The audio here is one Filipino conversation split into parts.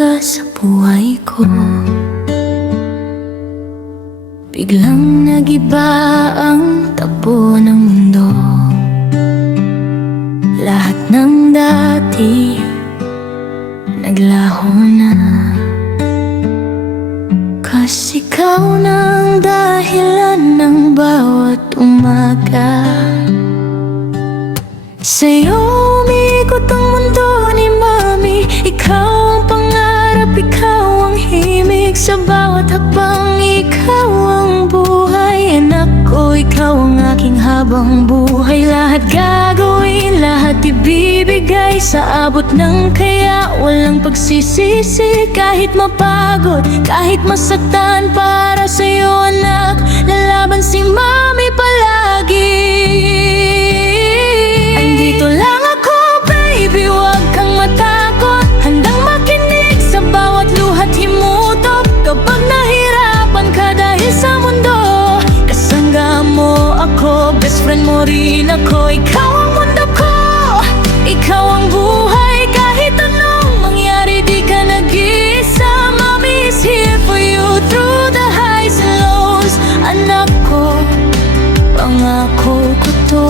ka sa buhay ko. Biglang nagiba ang takbo ng mundo. Lahat ng dati naglaho na, kasi ikaw na ang dahilan ng bawat umaga. Sa'yo umikot ang mundo ni Mami. Ikaw ang pangarap, ikaw ang himig. Sa bawat hakbang, ikaw ang buhay. Anak ko, ikaw ang aking habang buhay. Lahat gagawin, lahat ibibigay sa abot ng kaya. Walang pagsisisi, kahit mapagod, kahit masaktan. Para sa'yo anak, lalaban si Mami palagi. Andito lang ako baby, huwag kang matakot. Handang makinig sa bawat luha't himutok. Kapag nahirapan ka dahil sa mundo, kasangga mo ako, best friend mo rin ako. Ikaw ang mundo ko, ikaw ang buhay. Kahit anong mangyari, di ka nag-iisa. Mommy is here for you through the highs and lows. Anak ko, pangako ko to.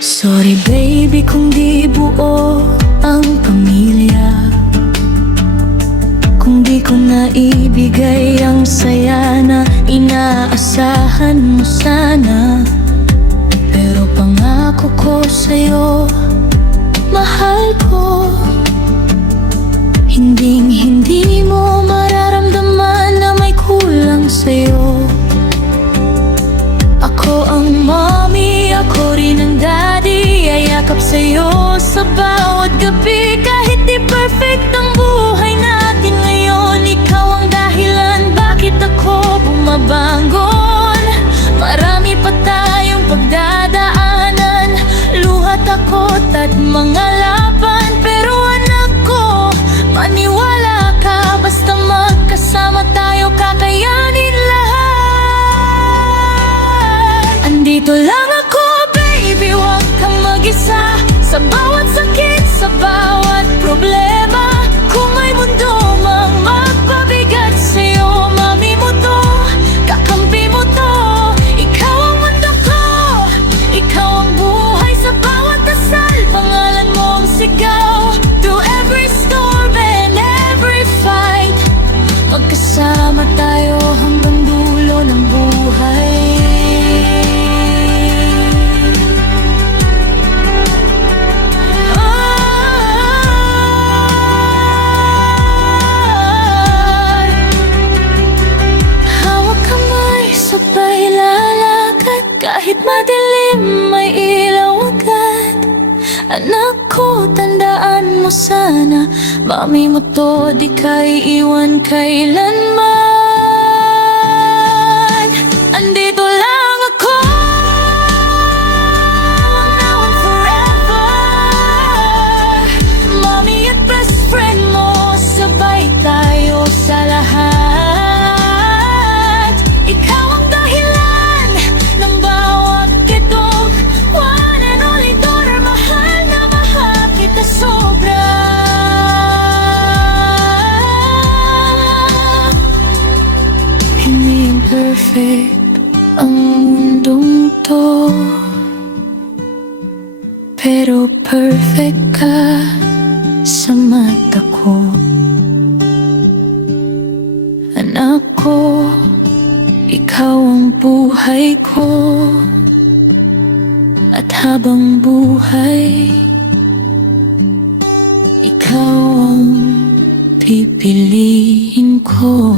Sorry baby kung di buo ang pamilya, kung di ko naibigay ang saya na inaasahan mo sana. Pero pangako ko sa'yo, mahal ko, hindi mo mararamdaman na may kulang sa'yo. Ako ang mommy, ako rin ang daddy. Yayakap sa'yo sa bawat gabi. Kahit di perfect ang buhay natin ngayon, ikaw ang dahilan bakit ako bumabangon. Marami pa tayong pagdadaanan, luha, takot at mga laban. Pero anak ko, maniwala ka, basta magkasama tayo, kakayanin lahat. Andito lang ako baby, huwag kang mag-isa. Sa bawat sakit, sa bawat problema. Kung may mundo mang magpabigat sa'yo, Mami mo to, kakampi mo to. Ikaw ang mundo ko, ikaw ang buhay. Sa bawat dasal, pangalan mo ang sigaw. Through every storm and every fight, magkasama tayo hanggang dulo ng buhay. Kahit madilim, may ilaw agad. Anak ko, tandaan mo sana, Mami mo to, di ka iiwan kailanman. Andito lang ako, now and forever. Mami at best friend mo, sabay tayo sa lahat. Ikaw ang dahilan ng bawat kitok. One and only daughter, mahal na mahal kita sobra. Hindi yung perfect ang mundong to, pero perfect ka sa mata ko. Anak ko, ikaw ang buhay ko, at habang buhay, ikaw ang pipiliin ko.